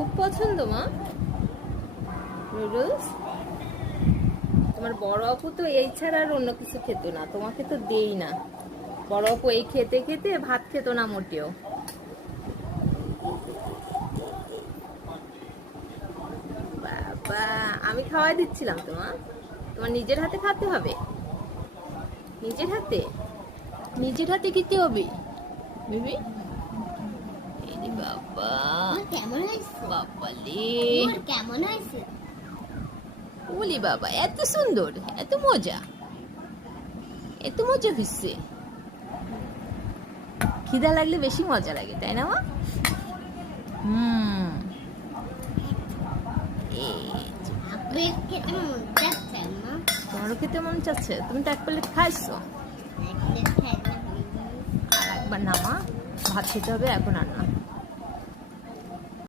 খুব পছন্দ মা নুডলস। তোমার বড় আপু তো এই ছাড়া আর অন্য কিছু খেত না, তোমাকে তো দেই না। বড় আপু এই খেতে খেতে ভাত খেত না মোটেও। বাবা, আমি খাওয়াই দিচ্ছিলাম তোমার। তোমার নিজের হাতে খাতে হবে, নিজের হাতে, নিজের হাতে খেতে হবে বেবি। এই রে বাবা, কেমন হয়েছে বাবা লে, কেমন হয়েছে? বলি বাবা, এত সুন্দর, এত মজা, এত মজা হচ্ছে। খিদা লাগলে বেশি মজা লাগে, তাই না মা? বেশ খেতে মন যাচ্ছে না। তোমারও খেতে মন চাচ্ছে? তুমি তো এক প্লেট খাইছো, আর একবার না মা, ভাত খেতে হবে এখন আর না।